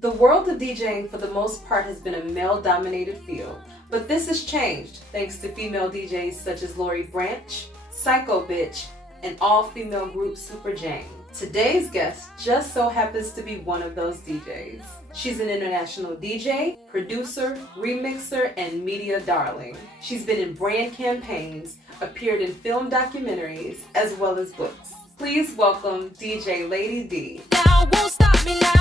The world of DJing for the most part has been a male-dominated field, but this has changed thanks to female DJs such as Lori Branch, Psychobitchin, and all-female group Super Jane. Today's guest just so happens to be one of those DJs. She's an international DJ, producer, remixer, and media darling. She's been in brand campaigns, appeared in film documentaries, as well as books. Please welcome DJLADY D. Now won't stop me now.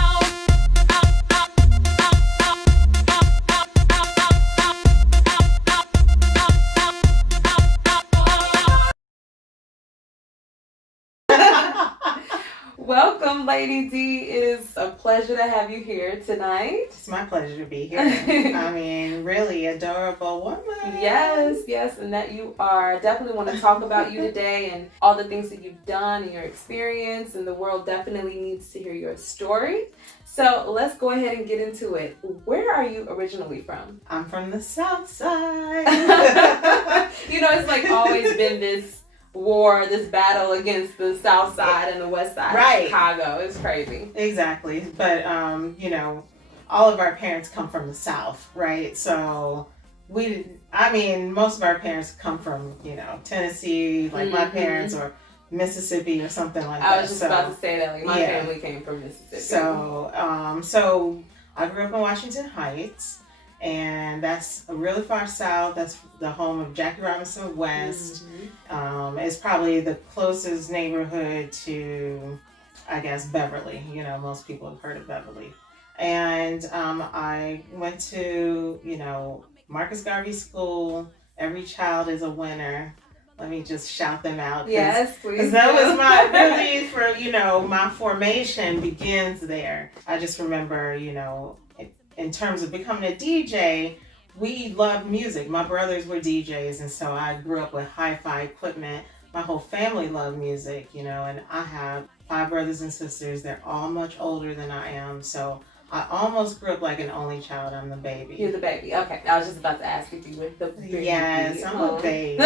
Welcome, Lady D. It is a pleasure to have you here tonight. It's my pleasure to be here. I mean, really adorable woman. Yes, and that you are. Definitely want to talk about you today and all the things that you've done and your experience, and the world definitely needs to hear your story. So let's go ahead and get into it. Where are you originally from? I'm from the South Side. You know, it's like always been this war, this battle against the South Side and the West Side of Chicago. It's crazy. Exactly. But, you know, all of our parents come from the South, right? So most of our parents come from, you know, Tennessee, like my parents, or Mississippi or something like that. I was just about to say that, like my family came from Mississippi. So I grew up in Washington Heights. And that's really far south. That's the home of Jackie Robinson West. It's probably the closest neighborhood to, I guess, Beverly. You know, most people have heard of Beverly. And I went to, you know, Marcus Garvey School. Every child is a winner. Let me just shout them out. Yes, please. Because that was my formation begins there. I just remember, you know, in terms of becoming a DJ, we loved music. My brothers were DJs, and so I grew up with hi-fi equipment. My whole family loved music, you know, and I have 5 brothers and sisters. They're all much older than I am, so I almost grew up like an only child. I'm the baby. You're the baby. Okay, I was just about to ask if you were the baby. Yes, I'm a baby.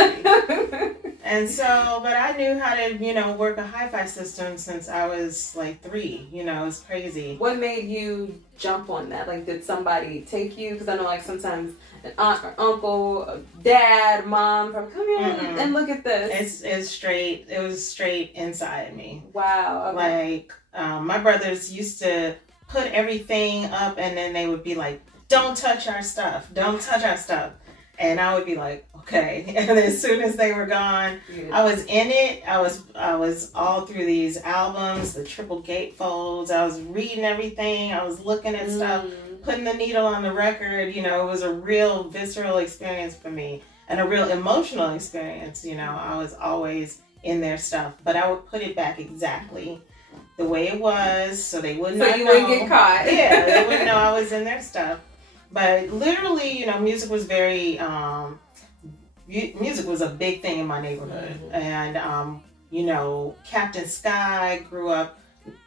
And so, but I knew how to, you know, work a hi-fi system since I was like 3. You know, it's crazy. What made you jump on that? Like, did somebody take you? Because I know, like, sometimes an aunt or uncle, a dad, mom, come here and look at this. It was straight inside me. Wow. Okay. Like, my brothers used to put everything up, and then they would be like, "Don't touch our stuff. Don't touch our stuff." And I would be like, okay. And then as soon as they were gone, I was in it. I was all through these albums, the triple gatefolds. I was reading everything. I was looking at stuff, putting the needle on the record. You know, it was a real visceral experience for me and a real emotional experience. You know, I was always in their stuff, but I would put it back exactly the way it was, so they wouldn't know. So you wouldn't get caught. Yeah, they wouldn't know I was in their stuff. But literally, you know, music was music was a big thing in my neighborhood. And, you know, Captain Sky grew up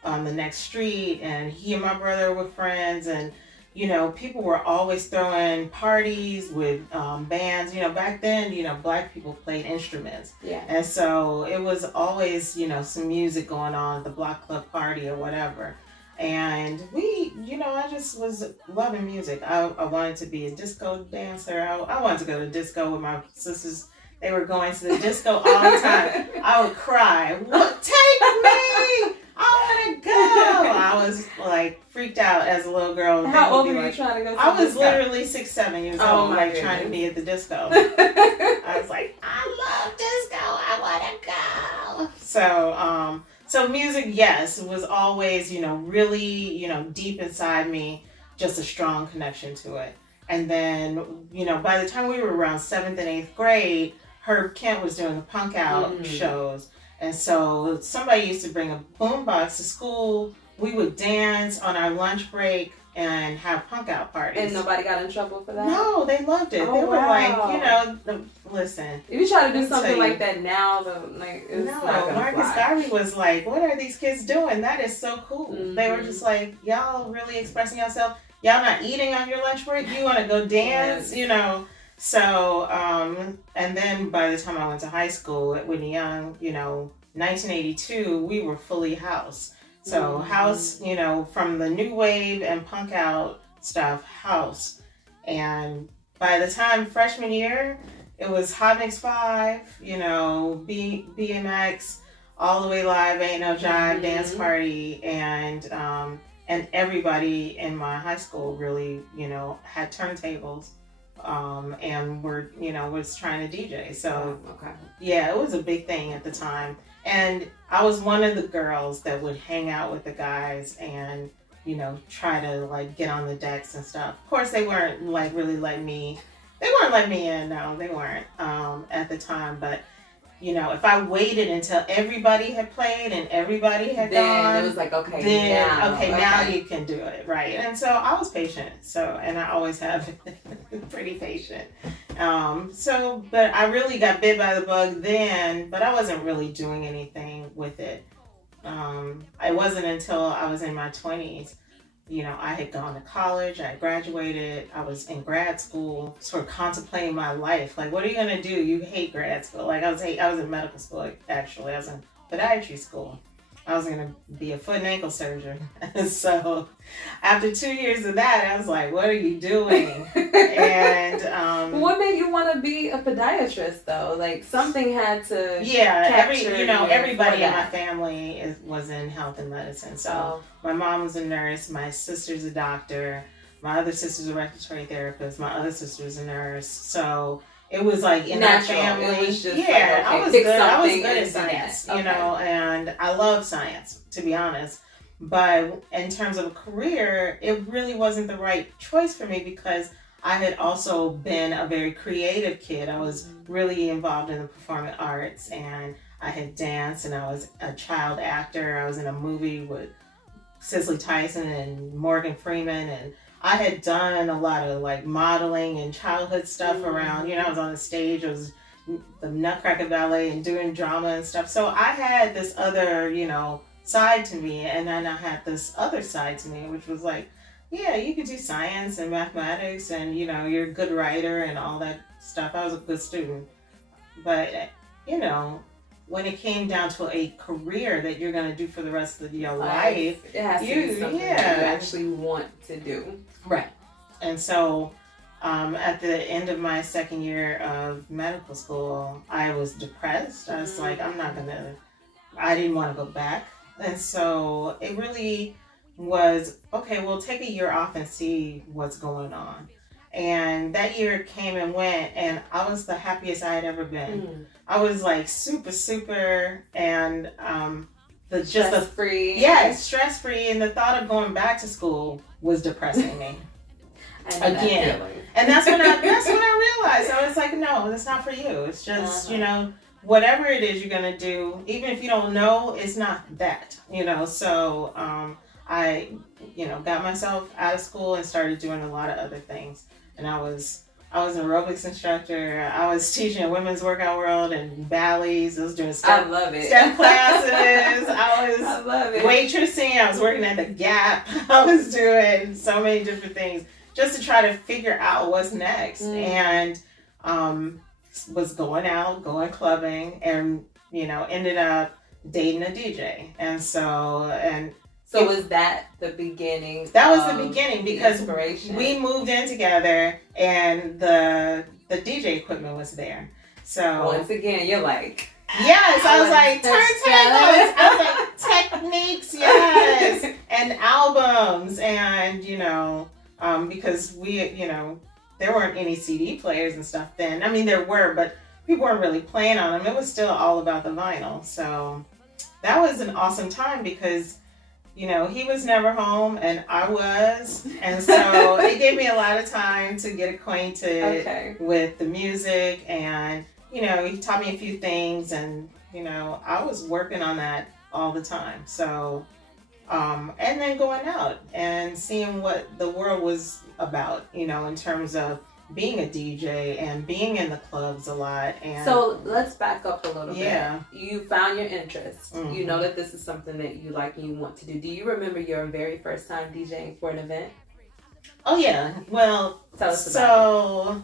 on the next street, and he and my brother were friends. And, you know, people were always throwing parties with bands. You know, back then, you know, Black people played instruments. Yeah. And so it was always, you know, some music going on at the block club party or whatever. And I just was loving music. I wanted to be a disco dancer. I wanted to go to disco with my sisters. They were going to the disco all the time. I would cry, "What? Take me! I want to go!" I was like freaked out as a little girl. How old were you trying to go to I was disco? Literally 6, 7 years old, like goodness. Trying to be at the disco. I was like, "I love disco. I want to go." So music, yes, was always, you know, really, you know, deep inside me, just a strong connection to it. And then, you know, by the time we were around 7th and 8th grade, Herb Kent was doing the punk out shows. And so somebody used to bring a boombox to school. We would dance on our lunch break and have punk out parties. And nobody got in trouble for that? No, they loved it. They were like, you know, listen. If you try to do something like that now, it's not gonna Marcus fly. Garvey was like, "What are these kids doing? That is so cool." They were just like, "Y'all really expressing yourself? Y'all not eating on your lunch break? You want to go dance?" You know. So, and then by the time I went to high school at Whitney Young, you know, 1982, we were fully house. So house, you know, from the new wave and punk out stuff, house. And by the time freshman year, it was Hot Mix 5, you know, BMX, All the Way Live, Ain't No Jive, Dance Party, and everybody in my high school really, you know, had turntables, and were, you know, was trying to DJ. So yeah, it was a big thing at the time. And I was one of the girls that would hang out with the guys and, you know, try to like get on the decks and stuff. Of course, they weren't like really letting me. They weren't letting me in. No, they weren't at the time. But you know, if I waited until everybody had played and everybody had gone, then it was like, now you can do it, right? And so I was patient. So, and I always have been pretty patient. But I really got bit by the bug then, but I wasn't really doing anything with it. It wasn't until I was in my 20s, you know, I had gone to college, I graduated, I was in grad school, sort of contemplating my life. Like, what are you going to do? You hate grad school. Like, I was in medical school, actually. I was in podiatry school. I was going to be a foot and ankle surgeon. So after 2 years of that, I was like, what are you doing? And what made you want to be a podiatrist, though? Like, something had to everybody in my family was in health and medicine. So my mom was a nurse, my sister's a doctor, my other sister's a respiratory therapist, my other sister's a nurse. So it was like in our family. It was just I was good. I was good at and science, you know, and I love science, to be honest. But in terms of a career, it really wasn't the right choice for me because I had also been a very creative kid. I was really involved in the performing arts, and I had danced, and I was a child actor. I was in a movie with Cicely Tyson and Morgan Freeman, and I had done a lot of like modeling and childhood stuff around, you know, I was on the stage, I was the Nutcracker Ballet and doing drama and stuff. So I had this other, you know, side to me, and then I had this other side to me, which was like, yeah, you could do science and mathematics and, you know, you're a good writer and all that stuff. I was a good student. But, you know, when it came down to a career that you're going to do for the rest of your life, it has to be something that you actually want to do. Right. And so at the end of my second year of medical school, I was depressed. I was like, I didn't want to go back. And so it really was, okay, well, take a year off and see what's going on. And that year came and went, and I was the happiest I had ever been. I was like super, and stress-free. Yeah, stress-free, and the thought of going back to school was depressing me. Again. And that's when I realized, I was like, no, that's not for you. It's just, you know, whatever it is you're going to do, even if you don't know, it's not that, you know. So I, you know, got myself out of school and started doing a lot of other things. And I was an aerobics instructor. I was teaching a women's workout world and ballets. I was doing step classes. I love it. Waitressing. I was working at the Gap. I was doing so many different things just to try to figure out what's next. And was going out, going clubbing, and, you know, ended up dating a DJ. And so was that the beginning? That was the beginning because inspiration? We moved in together and the DJ equipment was there. So once again, you're like, yes, I was like turntables. I was like techniques, yes, and albums, and you know, because we, you know, there weren't any CD players and stuff then. I mean, there were, but people weren't really playing on them. It was still all about the vinyl. So that was an awesome time because, you know, he was never home and I was. And so it gave me a lot of time to get acquainted with the music. And, you know, he taught me a few things. And, you know, I was working on that all the time. So, and then going out and seeing what the world was about, you know, in terms of being a DJ and being in the clubs a lot. And so let's back up a little bit. You found your interest. You know that this is something that you like and you want to do. Do you remember your very first time DJing for an event? Oh yeah. Well, tell us about it.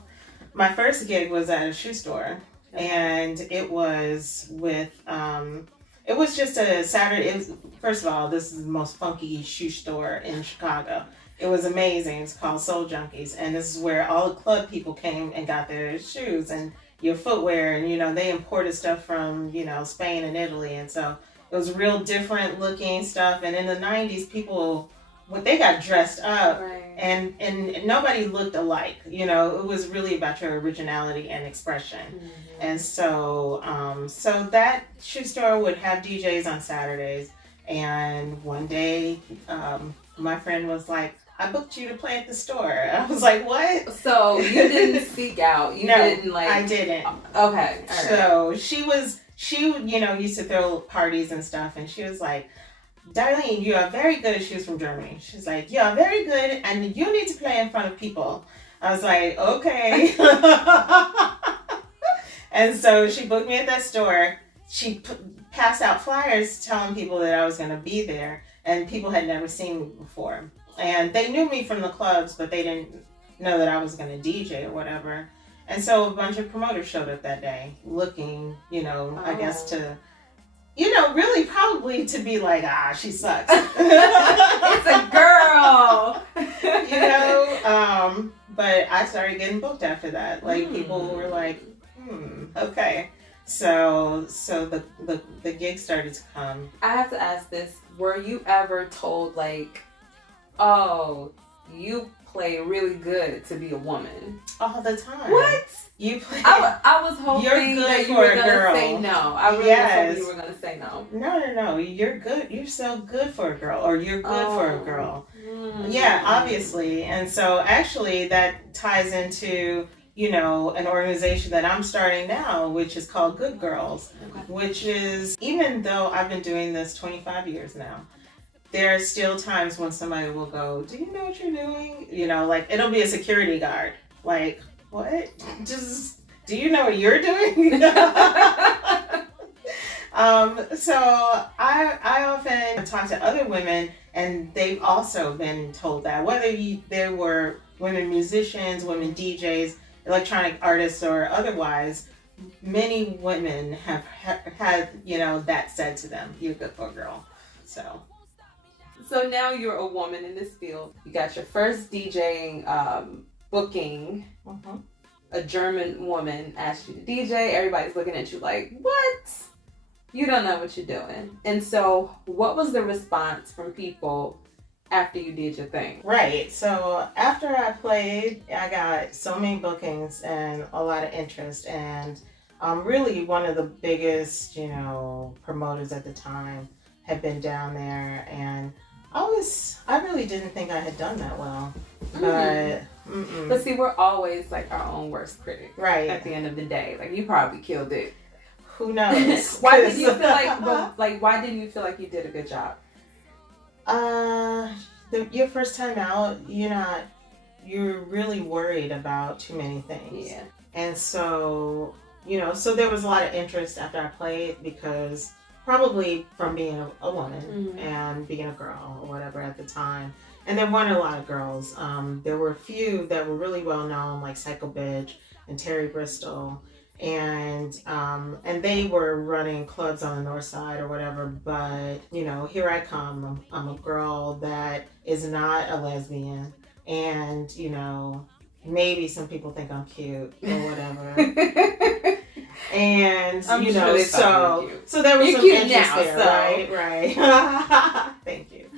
My first gig was at a shoe store, and it was with It was just a Saturday. It was, first of all, this is the most funky shoe store in Chicago. It was amazing. It's called Soul Junkies, and this is where all the club people came and got their shoes and your footwear, and you know they imported stuff from Spain and Italy, and so it was real different looking stuff. And in the '90s, people when they got dressed up, Right. and nobody looked alike. You know, it was really about your originality and expression. Mm-hmm. And so, so that shoe store would have DJs on Saturdays. And one day, my friend was like, "I booked you to play at the store." I was like, "What?" So you didn't seek out. You No, didn't like. I didn't. Okay. All right. So she used to throw parties and stuff, and she was like, "Darlene, you are very good at shoes from Germany." She's like, "You are very good, and you need to play in front of people." I was like, "Okay." And so she booked me at that store. She passed out flyers telling people that I was going to be there, and people had never seen me before. And they knew me from the clubs, but they didn't know that I was going to DJ or whatever. And so a bunch of promoters showed up that day looking, I guess to, really probably to be like, she sucks. It's a girl. But I started getting booked after that. Like people were like, okay. So the gig started to come. I have to ask this. Were you ever told like, oh, you play really good to be a woman? All the time. What? You play. I was hoping that you were gonna say no. I really was hoping you were gonna say no. No. You're good. You're so good for a girl, or you're good for a girl. Mm-hmm. Yeah, obviously. And so actually that ties into, an organization that I'm starting now, which is called Good Girls, which is, even though I've been doing this 25 years now, there are still times when somebody will go, "Do you know what you're doing?" Like it'll be a security guard. Like, what? Just, do you know what you're doing? So I often talk to other women, and they've also been told that, whether there were women musicians, women DJs, electronic artists, or otherwise, many women have had, that said to them, "You're good for a girl." So now you're a woman in this field. You got your first DJing booking. Mm-hmm. A German woman asked you to DJ. Everybody's looking at you like, what? You don't know what you're doing. And so what was the response from people after you did your thing? Right. So after I played, I got so many bookings and a lot of interest. And really one of the biggest, promoters at the time had been down there. And I really didn't think I had done that well. But see, we're always like our own worst critic. Right. At the end of the day. Like, you probably killed it. Who knows? Why did you feel why didn't you feel like you did a good job? Your first time out, you're really worried about too many things. Yeah. And so, so there was a lot of interest after I played, because probably from being a woman and being a girl or whatever at the time. And there weren't a lot of girls. There were a few that were really well known, like Psychobitchin and Terry Bristol. And they were running clubs on the north side or whatever. But, here I come. I'm a girl that is not a lesbian. And, maybe some people think I'm cute or whatever. And, I'm sure they thought you were cute. So there was You're some cute interest now, there, so. right? Thank you.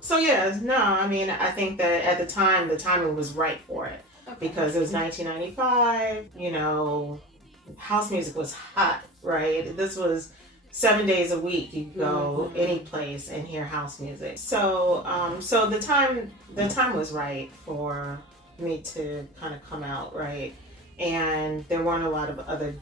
So yeah, no, I mean, I think that at the time, the timing was right for it. Because it was 1995, house music was hot, right? This was 7 days a week. You could go any place and hear house music. So, so the time was right for me to kind of come out, right? And there weren't a lot of other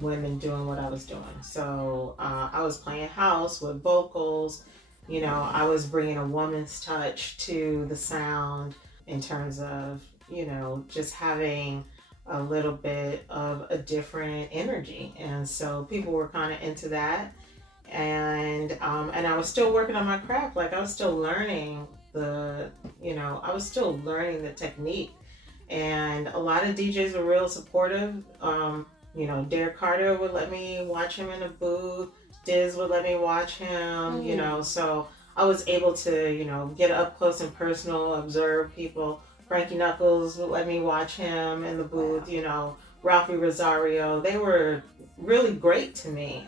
women doing what I was doing. So, I was playing house with vocals. I was bringing a woman's touch to the sound in terms of, just having a little bit of a different energy. And so people were kind of into that. And I was still working on my craft. Like, I was still learning the technique. And a lot of DJs were real supportive. Derek Carter would let me watch him in a booth. Diz would let me watch him, you know, so I was able to, you know, get up close and personal, observe people. Frankie Knuckles would let me watch him in the booth, you know, Ralphie Rosario. They were really great to me.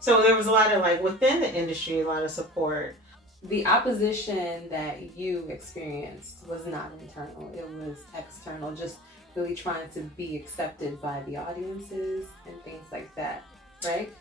So there was a lot of, like, within the industry, a lot of support. The opposition that you experienced was not internal, it was external, just really trying to be accepted by the audiences and things like that, right?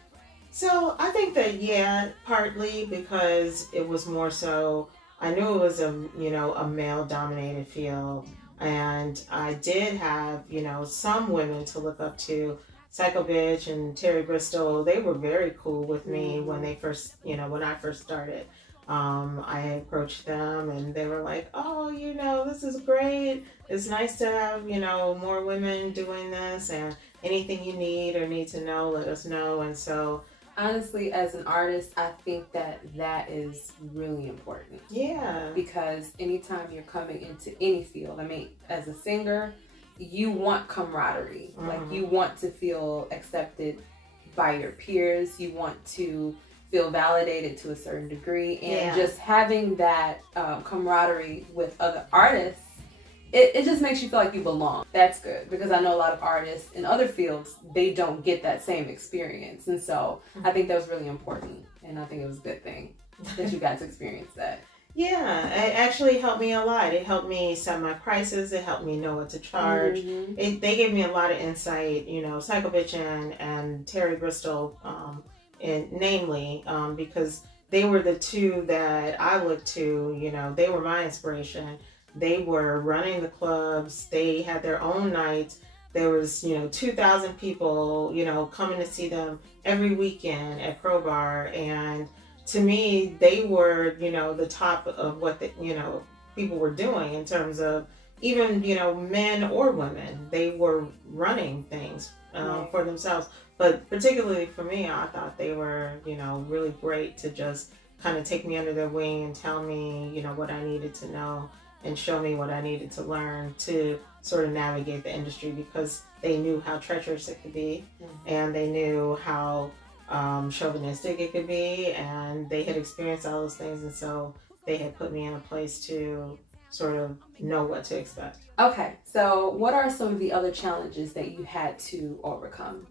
So I think that, yeah, partly because it was more so, I knew it was a, you know, a male dominated field, and I did have, you know, some women to look up to. Psychobitch and Terry Bristol, they were very cool with me when they first, you know, when I first started. I approached them and they were like, oh, you know, this is great. It's nice to have, you know, more women doing this, and anything you need or need to know, let us know. And so, honestly, as an artist, I think that that is really important. yeah. Because anytime you're coming into any field, I mean, as a singer, you want camaraderie. Like, you want to feel accepted by your peers. You want to feel validated to a certain degree. And just having that camaraderie with other artists, it just makes you feel like you belong. That's good, because I know a lot of artists in other fields, they don't get that same experience. And so I think that was really important. And I think it was a good thing that you got to experience that. Yeah, it actually helped me a lot. It helped me set my prices. It helped me know what to charge. They gave me a lot of insight, you know, Psychobitchin and Terry Bristol, namely, because they were the two that I looked to, you know, they were my inspiration. They were running the clubs. They had their own nights. There was, you know, 2,000 people, you know, coming to see them every weekend at Pro Bar. And to me, they were, you know, the top of what the, you know, people were doing in terms of even, you know, men or women. They were running things for themselves. But particularly for me, I thought they were, you know, really great to just kind of take me under their wing and tell me, you know, what I needed to know and show me what I needed to learn to sort of navigate the industry, because they knew how treacherous it could be, and they knew how chauvinistic it could be, and they had experienced all those things, and so they had put me in a place to sort of know what to expect. Okay, so what are some of the other challenges that you had to overcome?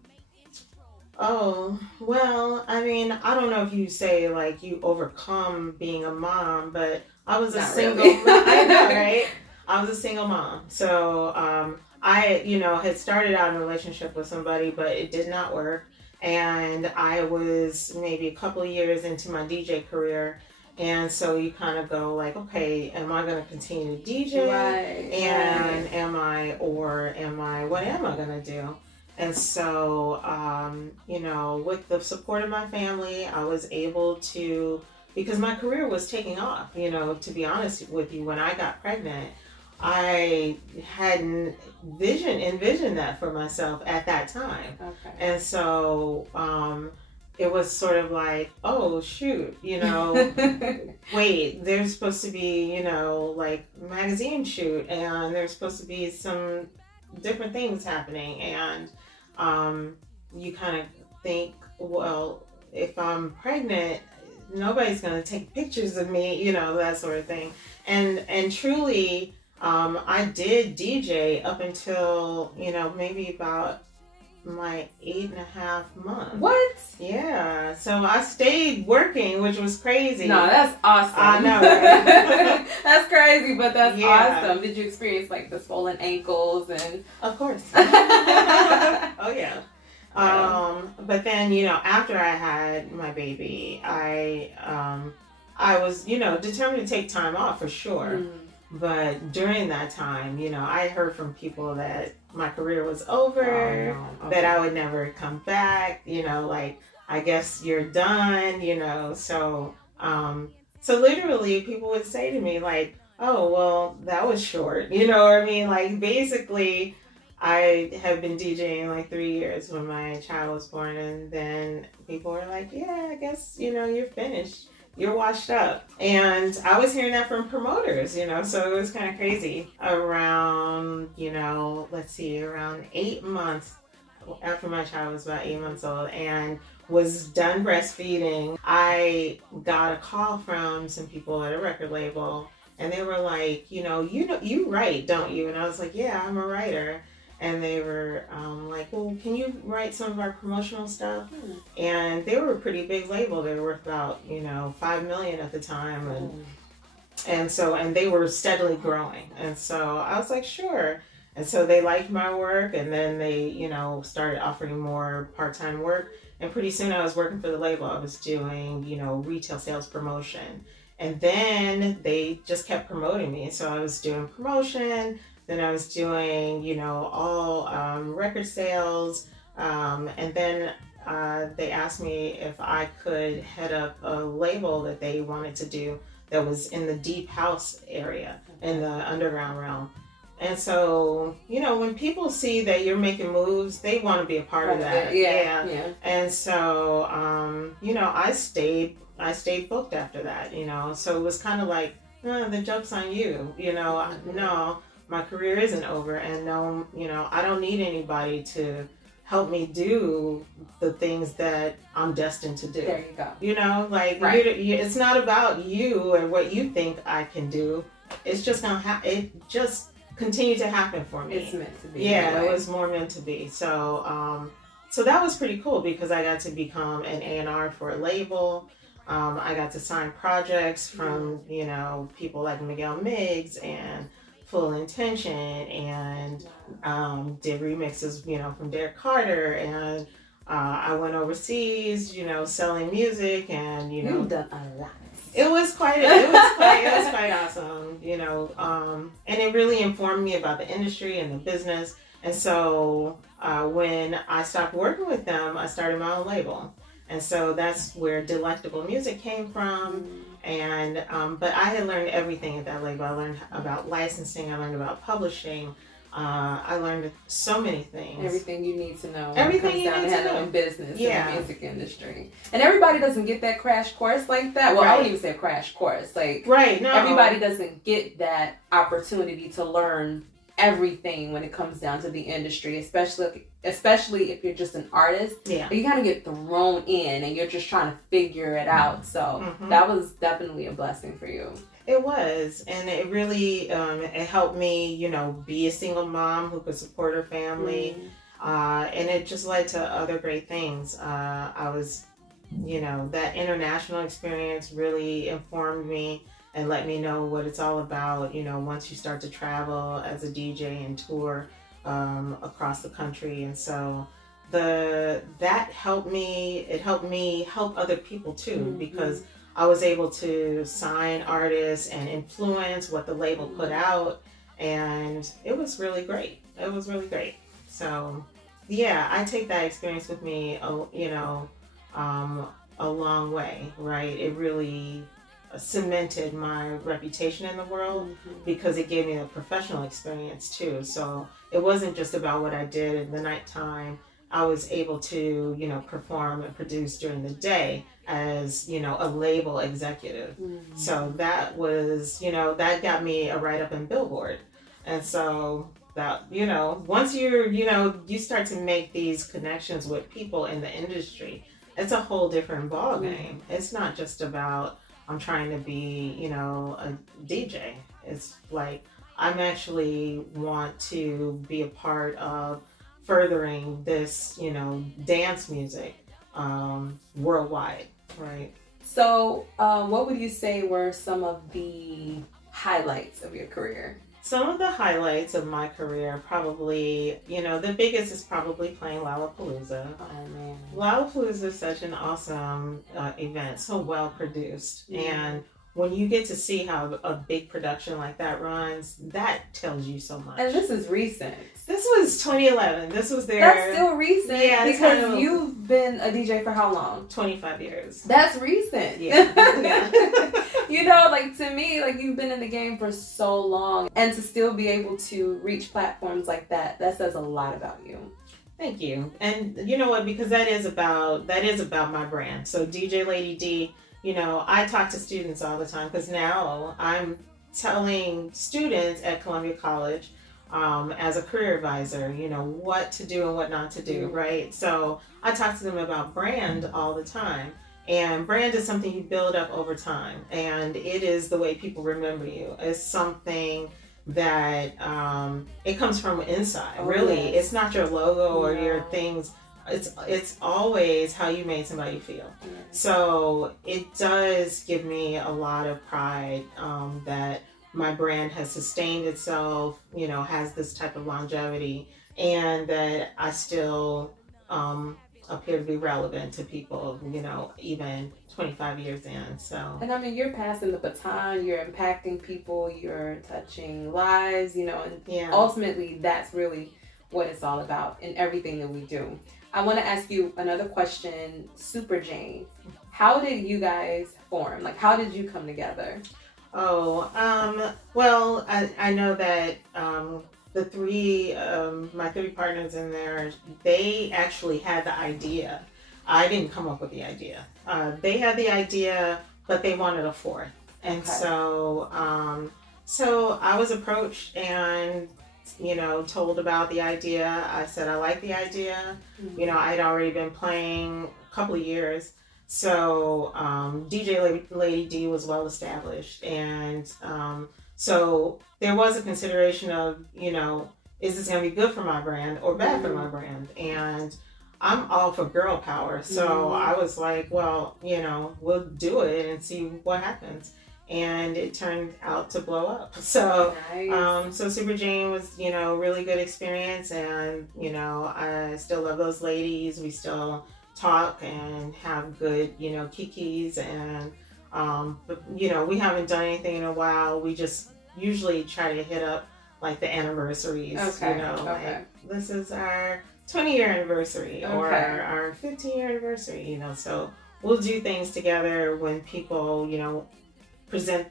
Oh, well, I mean, I don't know if you say like you overcome being a mom, but I was a single mom. I know, right? I was a single mom. So I, you know, had started out in a relationship with somebody, but it did not work. And I was maybe a couple of years into my DJ career. And so you kind of go like, okay, am I going to continue to DJ? And what am I going to do? And so, you know, with the support of my family, I was able to, because my career was taking off, you know, to be honest with you, when I got pregnant, I hadn't envisioned that for myself at that time. Okay. And so, it was sort of like, oh, shoot, you know, wait, there's supposed to be, you know, like magazine shoot, and there's supposed to be some different things happening. And you kind of think, well, if I'm pregnant, nobody's going to take pictures of me, you know, that sort of thing. And truly, I did DJ up until, you know, maybe about my 8.5 months. What? Yeah. So I stayed working, which was crazy. No, that's awesome. I know, right? That's crazy, but that's awesome. Did you experience like the swollen ankles and? Of course. Oh yeah. But then, you know, after I had my baby, I was, you know, determined to take time off for sure. But during that time, you know, I heard from people that my career was over, that I would never come back, you know, like, I guess you're done, you know. So, so literally people would say to me like, oh, well, that was short, you know what I mean? Like, basically, I have been DJing like 3 years when my child was born, and then people were like, yeah, I guess, you know, you're finished. You're washed up. And I was hearing that from promoters, you know, so it was kind of crazy. Around, you know, around 8 months after my child was about 8 months old, and was done breastfeeding, I got a call from some people at a record label, and they were like, you write, don't you? And I was like, yeah, I'm a writer. And they were like, well, can you write some of our promotional stuff? And they were a pretty big label. They were worth about, $5 million at the time. And they were steadily growing. And so I was like, sure. And so they liked my work, and then they, started offering more part-time work. And pretty soon I was working for the label. I was doing, retail sales promotion. And then they just kept promoting me. So I was doing promotion. Then I was doing, all record sales. And then they asked me if I could head up a label that they wanted to do that was in the deep house area, in the underground realm. And so, when people see that you're making moves, they want to be a part of that. Yeah. And so, I stayed booked after that, So it was kind of like, the joke's on you, No, my career isn't over, and no, I don't need anybody to help me do the things that I'm destined to do. There you go. Right. It's not about you and what you think I can do. It's just gonna it just continued to happen for me. It's meant to be. Yeah, it was more meant to be. So, so that was pretty cool because I got to become an A&R for a label. I got to sign projects from people like Miguel Miggs and Full Intention, and did remixes from Derek Carter, and I went overseas selling music, and you've done a lot. It was quite awesome, and it really informed me about the industry and the business. And so when I stopped working with them, I started my own label. And so that's where Delectable Music came from. And but I had learned everything at that label. I learned about licensing. I learned about publishing. I learned so many things. Everything you need to know. Everything you need to know in business, in the music industry. And everybody doesn't get that crash course like that. Well, I wouldn't even say crash course. Right. No. Everybody doesn't get that opportunity to learn everything when it comes down to the industry, especially if you're just an artist. Yeah. You kind of get thrown in and you're just trying to figure it out. So that was definitely a blessing for you. It was, and it really it helped me, be a single mom who could support her family, and it just led to other great things. I was, that international experience really informed me and let me know what it's all about. Once you start to travel as a DJ and tour across the country, and so that helped me. It helped me help other people too, because I was able to sign artists and influence what the label put out, and it was really great. It was really great. So, yeah, I take that experience with me, a long way, right? It really cemented my reputation in the world because it gave me a professional experience too. So it wasn't just about what I did in the nighttime. I was able to, perform and produce during the day as, a label executive. So that was, that got me a write-up in Billboard. And so that, once you start to make these connections with people in the industry, it's a whole different ballgame. It's not just about, I'm trying to be, a DJ. It's like, I'm actually want to be a part of furthering this, dance music worldwide, right? So, what would you say were some of the highlights of your career? Some of the highlights of my career, probably, the biggest is probably playing Lollapalooza. Oh, man. Lollapalooza is such an awesome event, so well produced. And when you get to see how a big production like that runs, that tells you so much. And this is recent. This was 2011. This was their... That's still recent, because you've you've been a DJ for how long? 25 years. That's recent. Yeah. To me, you've been in the game for so long, and to still be able to reach platforms like that says a lot about you. Thank you. And you know what? Because that is about my brand. So DJLADY D, I talk to students all the time because now I'm telling students at Columbia College, as a career advisor, you know, what to do and what not to do, right? So I talk to them about brand all the time. And brand is something you build up over time. And it is the way people remember you. It's something that it comes from inside, really. Yes. It's not your logo or your things. It's always how you made somebody feel. Yeah. So it does give me a lot of pride that my brand has sustained itself, you know, has this type of longevity, and that I still appear to be relevant to people, you know, even 25 years in. So, and I mean, you're passing the baton, you're impacting people, you're touching lives, you know, and ultimately that's really what it's all about in everything that we do. I want to ask you another question, Super Jane. How did you guys form? Like, how did you come together? Oh, well, I know that the three, my three partners in there, they actually had the idea. I didn't come up with the idea. They had the idea, but they wanted a fourth. And so I was approached and, you know, told about the idea. I said, I like the idea. Mm-hmm. You know, I'd already been playing a couple of years. So DJLADY D was well established, and so there was a consideration of, you know, is this going to be good for my brand or bad for my brand? And I'm all for girl power, so I was like, well, you know, we'll do it and see what happens. And it turned out to blow up. So, nice. So Super Jane was, you know, really good experience, and you know, I still love those ladies. We still talk and have good, you know, kikis, and but you know, we haven't done anything in a while. We just usually try to hit up like the anniversaries, you know, like this is our 20-year anniversary or our 15-year anniversary, you know, so we'll do things together when people, you know, present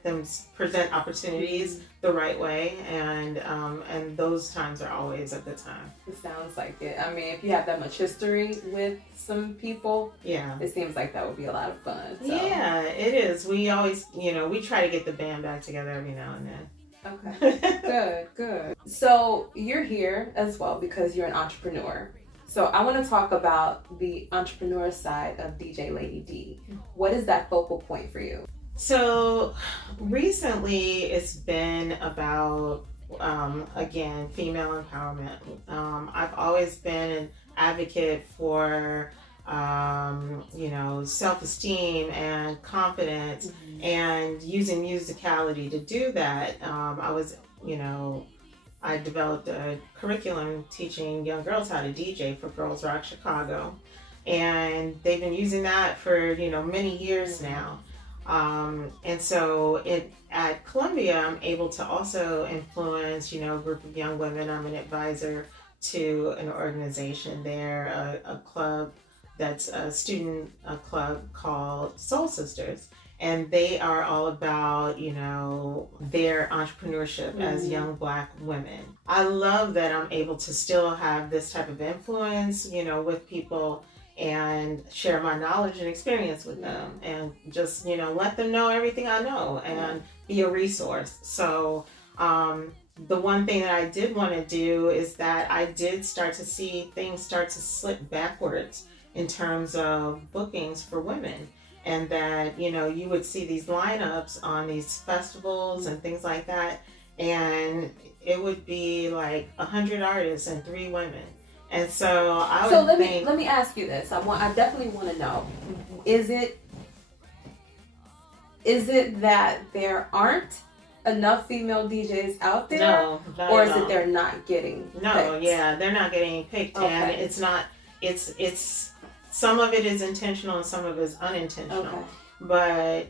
opportunities the right way, and those times are always a good time. It sounds like it. I mean, if you have that much history with some people, it seems like that would be a lot of fun. So. Yeah, it is. We always, you know, we try to get the band back together every now and then. Okay, good. So you're here as well because you're an entrepreneur. So I want to talk about the entrepreneur side of DJLADY D. What is that focal point for you? So recently it's been about, again, female empowerment. I've always been an advocate for, you know, self-esteem and confidence, and using musicality to do that. I developed a curriculum teaching young girls how to DJ for Girls Rock Chicago, and they've been using that for, you know, many years now. And so at Columbia, I'm able to also influence, you know, a group of young women. I'm an advisor to an organization there, a club that's a student club called Soul Sisters. And they are all about, you know, their entrepreneurship as young Black women. I love that I'm able to still have this type of influence, you know, with people, and share my knowledge and experience with them, and just, you know, let them know everything I know and be a resource. So the one thing that I did want to do is that I did start to see things start to slip backwards in terms of bookings for women, and that, you know, you would see these lineups on these festivals and things like that, and it would be like 100 artists and 3 women. And so I would let me ask you this. I definitely want to know. Is it that there aren't enough female DJs out there? No, or is it they're not getting picked? They're not getting picked. Okay. And it's some of it is intentional and some of it is unintentional. Okay. But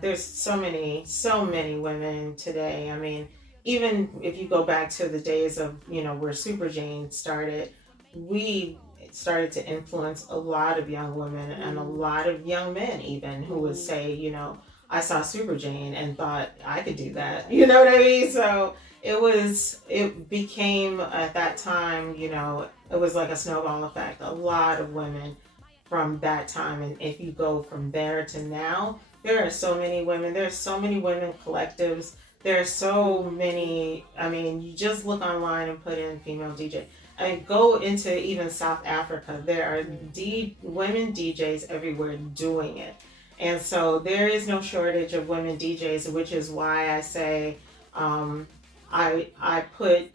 there's so many women today. I mean, even if you go back to the days of, you know, where Super Jane started, we started to influence a lot of young women and a lot of young men even who would say, you know, I saw Super Jane and thought I could do that. You know what I mean? So it became at that time, you know, it was like a snowball effect. A lot of women from that time. And if you go from there to now, there are so many women. There's so many women collectives There's so many. I mean, you just look online and put in female DJ. I mean, go into even South Africa. There are women DJs everywhere doing it. And so there is no shortage of women DJs, which is why I say I put,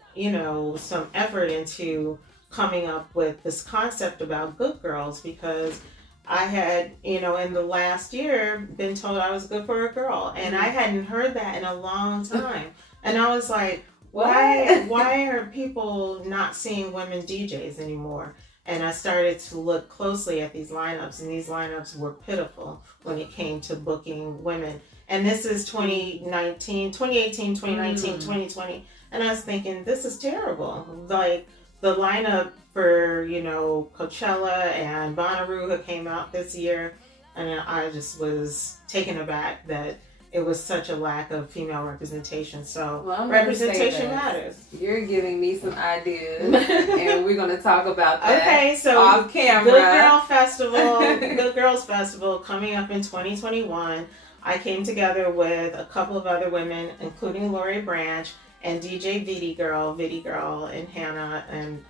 some effort into coming up with this concept about good girls, because I had, in the last year been told I was good for a girl, and I hadn't heard that in a long time. And I was like, why are people not seeing women DJs anymore? And I started to look closely at these lineups, and these lineups were pitiful when it came to booking women. And this is 2018, 2020. And I was thinking, this is terrible. Like, the lineup for, Coachella and Bonnaroo who came out this year, and I just was taken aback that it was such a lack of female representation. So representation matters. You're giving me some ideas, and we're going to talk about that. Okay, so off camera. Good Girls Festival coming up in 2021. I came together with a couple of other women, including Lori Branch and DJ Viddy Girl and Hannah. And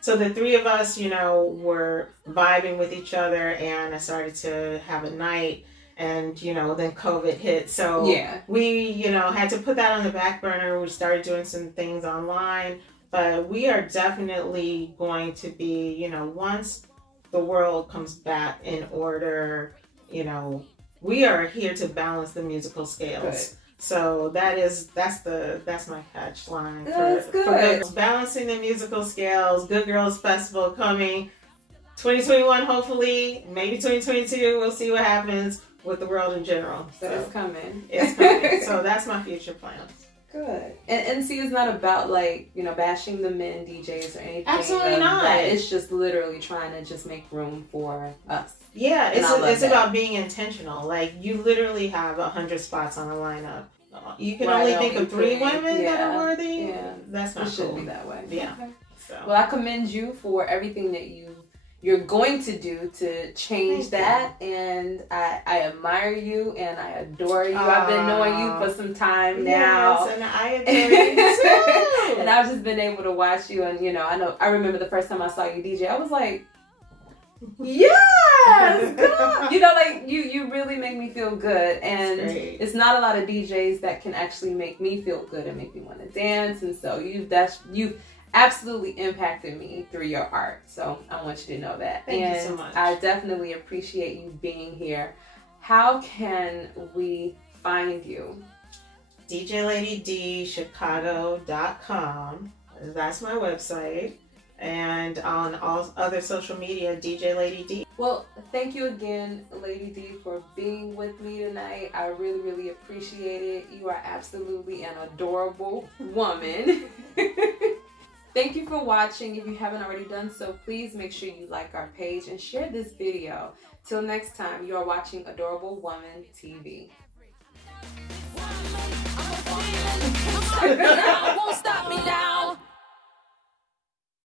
so the three of us, were vibing with each other, and I started to have a night. And, then COVID hit. So we, had to put that on the back burner. We started doing some things online. But we are definitely going to be, once the world comes back in order, we are here to balance the musical scales. Good. So that's my catch line. That's good. For balancing the musical scales. Good Girls Festival coming 2021, hopefully, maybe 2022. We'll see what happens with the world in general. So it's coming. It's coming. So that's my future plans. Good. And see, it's not about bashing the men DJs or anything. Absolutely not. That. It's just literally trying to just make room for us. Yeah, it's about being intentional. Like, you literally have 100 spots on a lineup. You can only think of 3 women that are worthy. Yeah, that's not cool. It should be that way. Yeah. Okay. So. Well, I commend you for everything that you're going to do to change that, and I admire you and I adore you. I've been knowing you for some time now. Yes, and I adore you too. And I've just been able to watch you, and I remember the first time I saw you DJ, I was like, yes, God. You really make me feel good, and it's not a lot of DJs that can actually make me feel good and make me want to dance, and so you've absolutely impacted me through your art. So I want you to know that. Thank you so much. I definitely appreciate you being here. How can we find you? DJLADYchicago.com. That's my website. And on all other social media, DJLADY. Well, thank you again, Lady D, for being with me tonight. I really, really appreciate it. You are absolutely an adorable woman. Thank you for watching. If you haven't already done so, please make sure you like our page and share this video. Till next time, you are watching Adorable Woman TV.